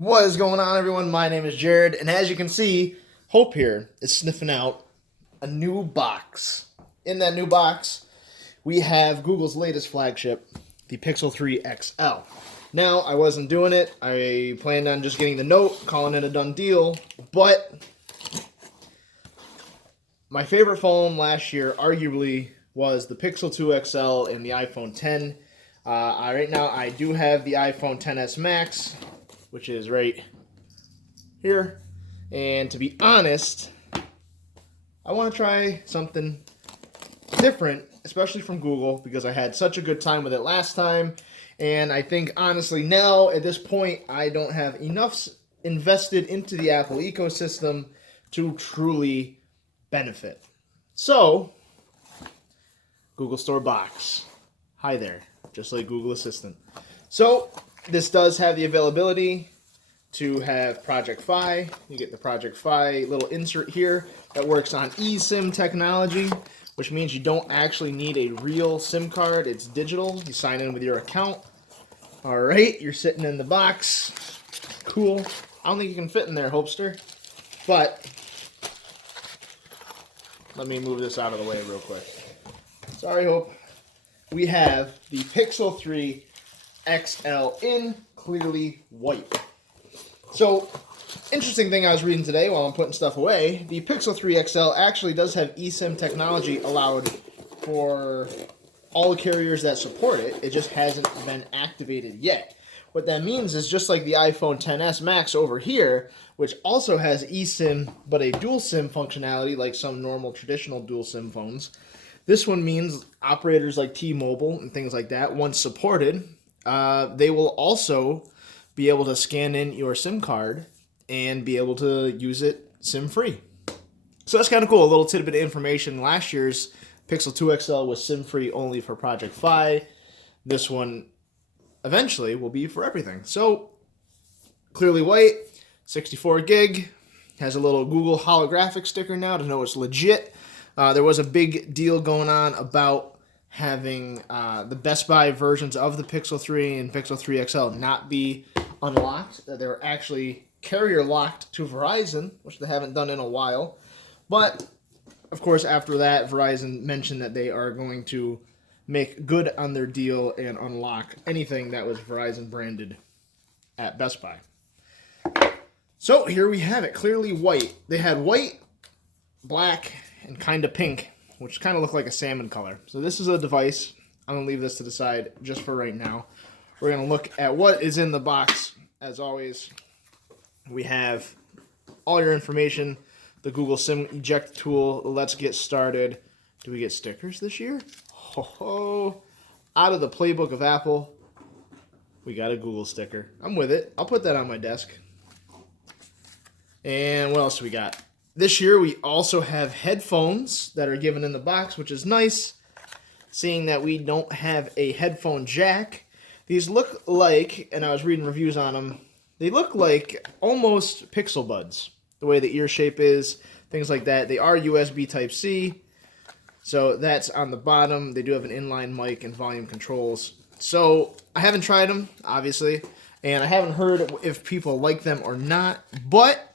What is going on, everyone? My name is Jared, and as you can see, Hope here is sniffing out a new box. In that new box, we have Google's latest flagship, the Pixel 3 XL. Now, I wasn't doing it. I planned on just getting the Note, calling it a done deal, but my favorite phone last year, arguably, was the Pixel 2 XL and the iPhone 10. Right now, I do have the iPhone 10s Max, which is right here. And to be honest, I want to try something different, especially from Google, because I had such a good time with it last time. And I think, honestly, now at this point, I don't have enough invested into the Apple ecosystem to truly benefit. So, Google Store box. Hi there, just like Google Assistant. So, this does have the availability to have Project Fi. You get the Project Fi little insert here that works on eSIM technology, which means you don't actually need a real SIM card. It's digital. You sign in with your account. All right, you're sitting in the box. Cool. I don't think you can fit in there, Hopester. But let me move this out of the way real quick. Sorry, Hope. We have the Pixel 3 XL in clearly white. So, interesting thing I was reading today while I'm putting stuff away, the Pixel 3 XL actually does have eSIM technology allowed for all the carriers that support it. It just hasn't been activated yet. What that means is just like the iPhone XS Max over here, which also has eSIM but a dual SIM functionality like some normal traditional dual SIM phones, this one means operators like T-Mobile and things like that, once supported, they will also be able to scan in your SIM card and be able to use it SIM-free. So that's kind of cool. A little tidbit of information. Last year's Pixel 2 XL was SIM-free only for Project Fi. This one eventually will be for everything. So clearly white, 64 gig, has a little Google holographic sticker now to know it's legit. There was a big deal going on about having the Best Buy versions of the Pixel 3 and Pixel 3 XL not be unlocked, that they were actually carrier locked to Verizon, which they haven't done in a while. But, of course, after that, Verizon mentioned that they are going to make good on their deal and unlock anything that was Verizon branded at Best Buy. So, here we have it, clearly white. They had white, black, and kind of pink, which kind of look like a salmon color. So this is a device. I'm going to leave this to the side just for right now. We're going to look at what is in the box. As always, we have all your information, the Google SIM eject tool. Let's get started. Do we get stickers this year? Ho ho! Out of the playbook of Apple, we got a Google sticker. I'm with it. I'll put that on my desk. And what else do we got? This year, we also have headphones that are given in the box, which is nice, seeing that we don't have a headphone jack. These look like, and I was reading reviews on them, they look like almost Pixel Buds, the way the ear shape is, things like that. They are USB Type-C, so that's on the bottom. They do have an inline mic and volume controls. So I haven't tried them, obviously, and I haven't heard if people like them or not, but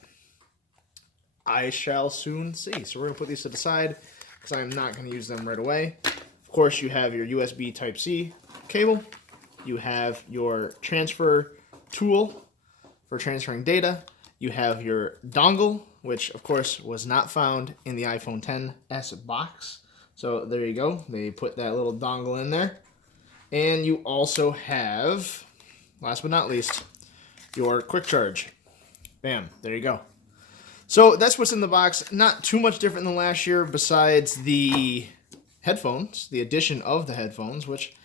I shall soon see. So we're going to put these to the side because I'm not going to use them right away. Of course, you have your USB Type-C cable. You have your transfer tool for transferring data. You have your dongle, which, of course, was not found in the iPhone XS box. So there you go. They put that little dongle in there. And you also have, last but not least, your quick charge. Bam. There you go. So that's what's in the box. Not too much different than last year besides the headphones, the addition of the headphones, which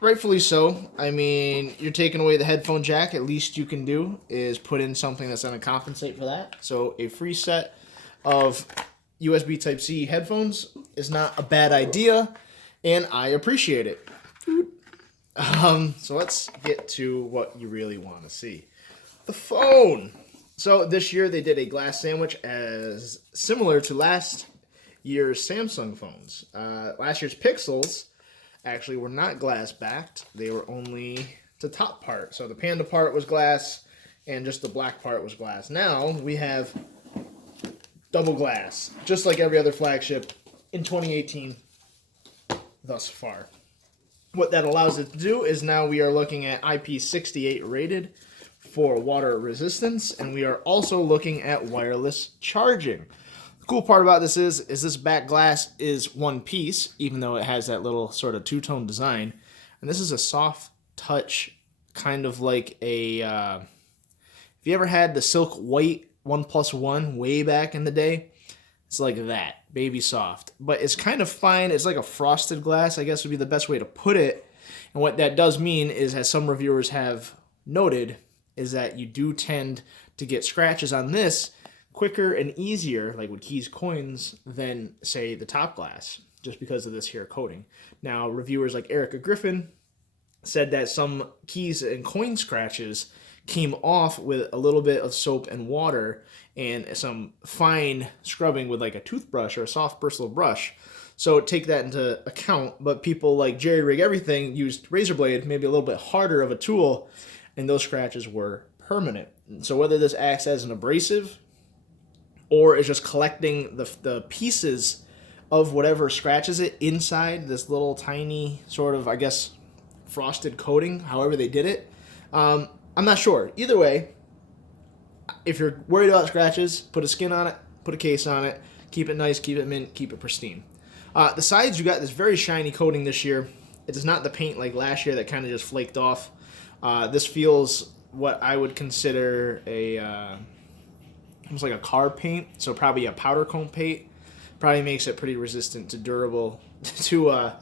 rightfully so. I mean, you're taking away the headphone jack. At least you can do is put in something that's going to compensate for that. So a free set of USB Type-C headphones is not a bad idea, and I appreciate it. So let's get to what you really want to see. The phone. So this year they did a glass sandwich as similar to last year's Samsung phones. Last year's Pixels actually were not glass backed. They were only the top part. So the Panda part was glass and just the black part was glass. Now we have double glass, just like every other flagship in 2018 thus far. What that allows it to do is now we are looking at IP68 rated for water resistance, and we are also looking at wireless charging. The cool part about this is this back glass is one piece, even though it has that little sort of two-tone design. And this is a soft touch, kind of like a, if you ever had the Silk White 1+1 way back in the day, it's like that, baby soft. But it's kind of fine. It's like a frosted glass, I guess would be the best way to put it. And what that does mean is, as some reviewers have noted, is that you do tend to get scratches on this quicker and easier, like with keys coins, than, say, the top glass, just because of this here coating. Now, reviewers like Erica Griffin said that some keys and coin scratches came off with a little bit of soap and water and some fine scrubbing with like a toothbrush or a soft bristle brush. So take that into account. But people like Jerry Rig Everything used razor blade, maybe a little bit harder of a tool, and those scratches were permanent. So whether this acts as an abrasive or is just collecting the pieces of whatever scratches it inside this little tiny sort of, I guess, frosted coating, however they did it, I'm not sure. Either way, if you're worried about scratches, put a skin on it, put a case on it, keep it nice, keep it mint, keep it pristine. The sides, you got this very shiny coating this year. It is not the paint like last year that kind of just flaked off. This feels what I would consider almost like a car paint, so probably a powder coat paint. Probably makes it pretty resistant to durable, to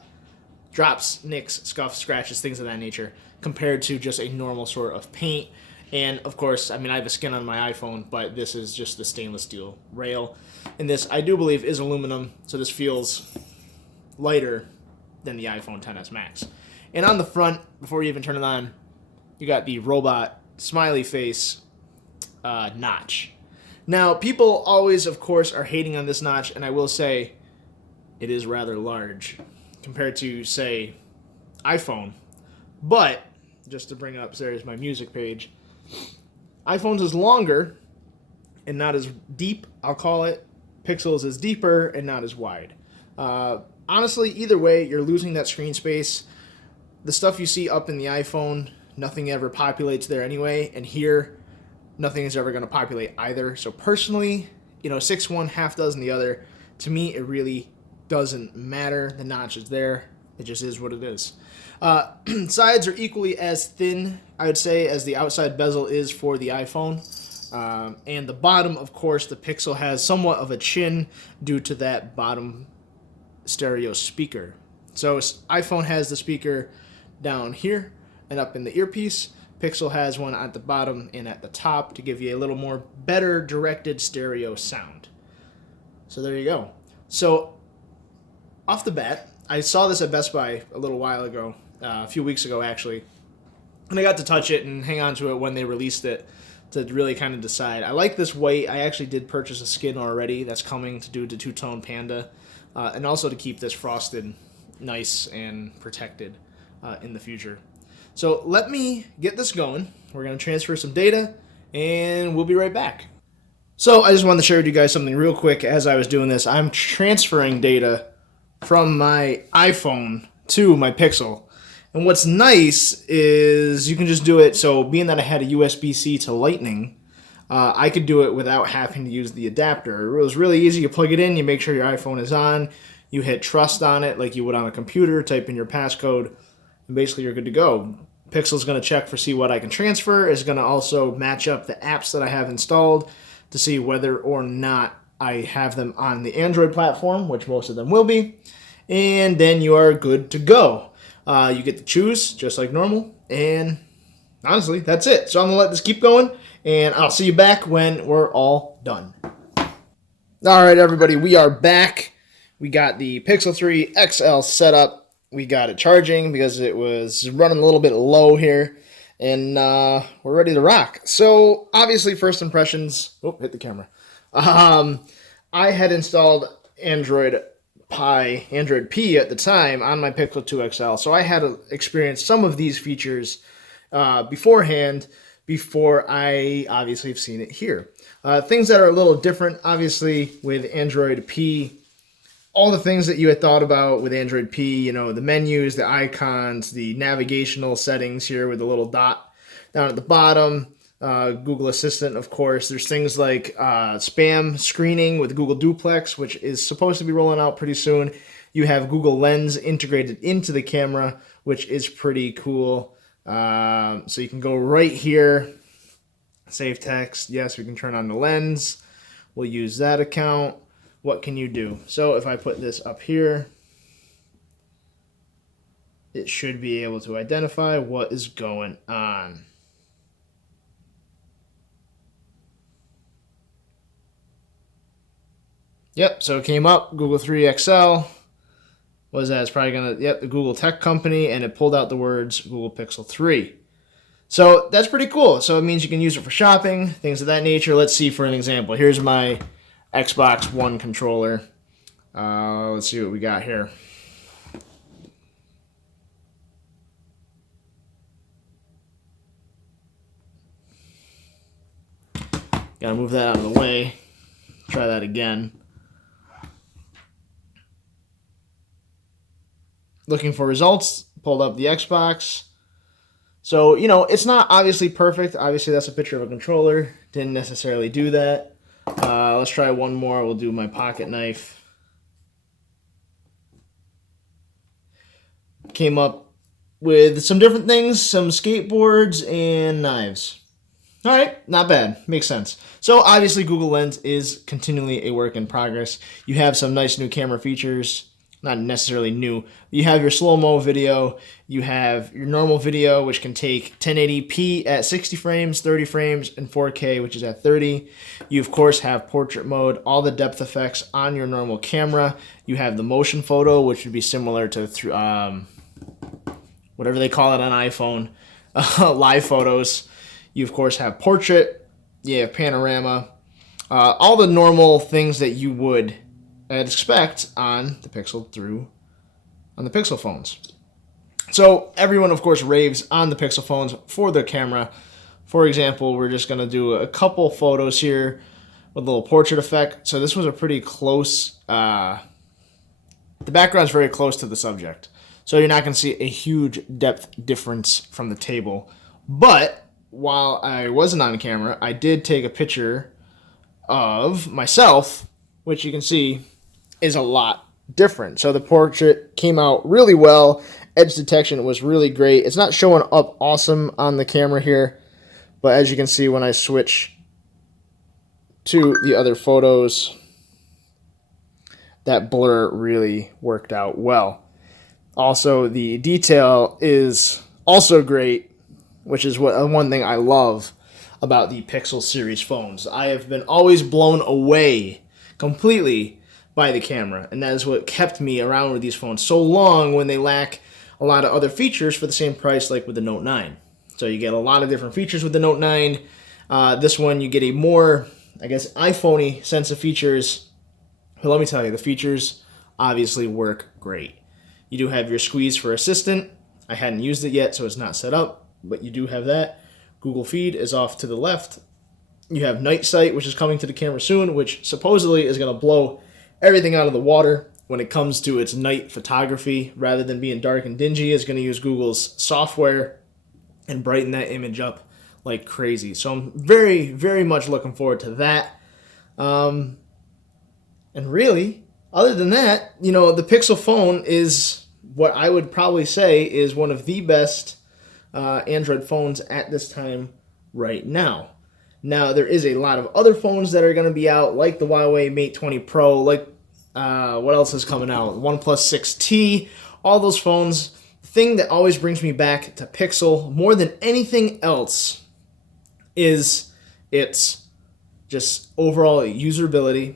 drops, nicks, scuffs, scratches, things of that nature, compared to just a normal sort of paint. And of course, I mean, I have a skin on my iPhone, but this is just the stainless steel rail. And this, I do believe, is aluminum, so this feels lighter than the iPhone XS Max. And on the front, before you even turn it on, you got the robot smiley face notch. Now, people always, of course, are hating on this notch, and I will say it is rather large compared to, say, iPhone. But, just to bring up, there's my music page, iPhone's is longer and not as deep, I'll call it. Pixel's is deeper and not as wide. Honestly, either way, you're losing that screen space. The stuff you see up in the iPhone, nothing ever populates there anyway, and here, nothing is ever going to populate either. So personally, 6 one, half dozen the other. To me, it really doesn't matter. The notch is there. It just is what it is. Sides are equally as thin, I would say, as the outside bezel is for the iPhone. And the bottom, of course, the Pixel has somewhat of a chin due to that bottom stereo speaker. So iPhone has the speaker down here and up in the earpiece. Pixel has one at the bottom and at the top to give you a little more better directed stereo sound. So there you go. So off the bat, I saw this at Best Buy a little while ago, a few weeks ago actually, and I got to touch it and hang on to it when they released it to really kind of decide. I like this white. I actually did purchase a skin already that's coming to do the two-tone panda, and also to keep this frosted nice and protected in the future. So let me get this going. We're going to transfer some data, and we'll be right back. So I just wanted to share with you guys something real quick as I was doing this. I'm transferring data from my iPhone to my Pixel. And what's nice is you can just do it. So being that I had a USB-C to Lightning, I could do it without having to use the adapter. It was really easy. You plug it in, you make sure your iPhone is on, you hit trust on it like you would on a computer, type in your passcode, and basically you're good to go. Pixel's going to check for see what I can transfer. It's going to also match up the apps that I have installed to see whether or not I have them on the Android platform, which most of them will be. And then you are good to go. You get to choose just like normal. And honestly, that's it. So I'm going to let this keep going. And I'll see you back when we're all done. All right, everybody, we are back. We got the Pixel 3 XL set up. We got it charging because it was running a little bit low here. And we're ready to rock. So, obviously, first impressions... Oh, hit the camera. I had installed Android P at the time on my Pixel 2 XL. So, I had experienced some of these features beforehand before I obviously have seen it here. Things that are a little different, obviously, with Android P, all the things that you had thought about with Android P, you know, the menus, the icons, the navigational settings here with the little dot down at the bottom, Google Assistant, of course. There's things like spam screening with Google Duplex, which is supposed to be rolling out pretty soon. You have Google Lens integrated into the camera, which is pretty cool. So you can go right here, save text. Yes, we can turn on the lens. We'll use that account. What can you do? So if I put this up here, it should be able to identify what is going on. Yep, so it came up, Google 3 XL. What is that? It's probably going to, yep, the Google Tech Company, and it pulled out the words Google Pixel 3. So that's pretty cool. So it means you can use it for shopping, things of that nature. Let's see for an example. Here's my Xbox One controller. Let's see what we got here. Gotta move that out of the way. Try that again. Looking for results, pulled up the Xbox. So, you know, it's not obviously perfect. Obviously, that's a picture of a controller. Didn't necessarily do that. Let's try one more. We'll do my pocket knife. Came up with some different things, some skateboards and knives. All right, not bad. Makes sense. So obviously Google Lens is continually a work in progress. You have some nice new camera features. Not necessarily new. You have your slow-mo video. You have your normal video, which can take 1080p at 60 frames, 30 frames, and 4K, which is at 30. You, of course, have portrait mode, all the depth effects on your normal camera. You have the motion photo, which would be similar to whatever they call it on iPhone, live photos. You, of course, have portrait. You have panorama. All the normal things that you would expect on the Pixel phones. So everyone, of course, raves on the Pixel phones for their camera. For example, we're just going to do a couple photos here with a little portrait effect. So this was a pretty close, the background's very close to the subject. So you're not going to see a huge depth difference from the table. But while I wasn't on camera, I did take a picture of myself, which you can see is a lot different. So the portrait came out really well. Edge detection was really great. It's not showing up awesome on the camera here, but as you can see when I switch to the other photos, that blur really worked out well. Also, the detail is also great, which is one thing I love about the Pixel series phones. I have been always blown away completely by the camera, and that is what kept me around with these phones so long when they lack a lot of other features for the same price, like with the Note 9. So you get a lot of different features with the Note 9. This one you get a more, I guess, iPhone-y sense of features. But let me tell you, the features obviously work great. You do have your squeeze for assistant. I hadn't used it yet, so it's not set up, but you do have that. Google Feed is off to the left. You have Night Sight, which is coming to the camera soon, which supposedly is going to blow everything out of the water when it comes to its night photography. Rather than being dark and dingy, it's going to use Google's software and brighten that image up like crazy. So I'm very, very much looking forward to that. And really, other than that, you know, the Pixel phone is what I would probably say is one of the best Android phones at this time right now. Now, there is a lot of other phones that are going to be out, like the Huawei Mate 20 Pro, like what else is coming out? OnePlus 6T, all those phones. The thing that always brings me back to Pixel more than anything else is its just overall usability,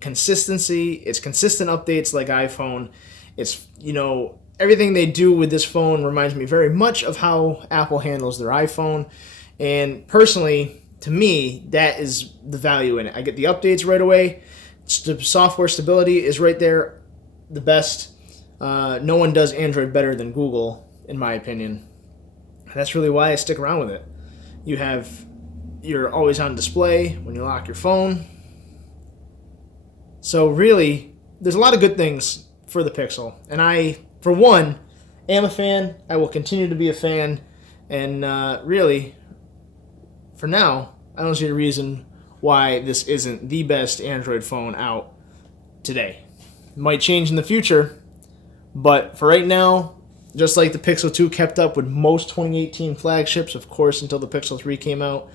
consistency, its consistent updates like iPhone. It's, you know, everything they do with this phone reminds me very much of how Apple handles their iPhone. And personally, to me, that is the value in it. I get the updates right away. The software stability is right there, the best. No one does Android better than Google, in my opinion. That's really why I stick around with it. You have your always on display when you lock your phone. So really, there's a lot of good things for the Pixel. And I, for one, am a fan. I will continue to be a fan. And really, for now, I don't see a reason why this isn't the best Android phone out today. It might change in the future, but for right now, just like the Pixel 2 kept up with most 2018 flagships, of course, until the Pixel 3 came out,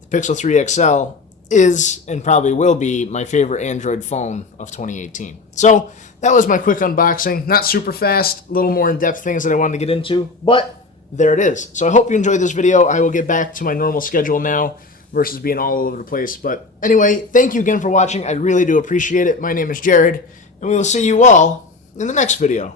the Pixel 3 XL is and probably will be my favorite Android phone of 2018. So that was my quick unboxing. Not super fast, a little more in-depth things that I wanted to get into, but there it is. So I hope you enjoyed this video. I will get back to my normal schedule now versus being all over the place. But anyway, thank you again for watching. I really do appreciate it. My name is Jared, and we will see you all in the next video.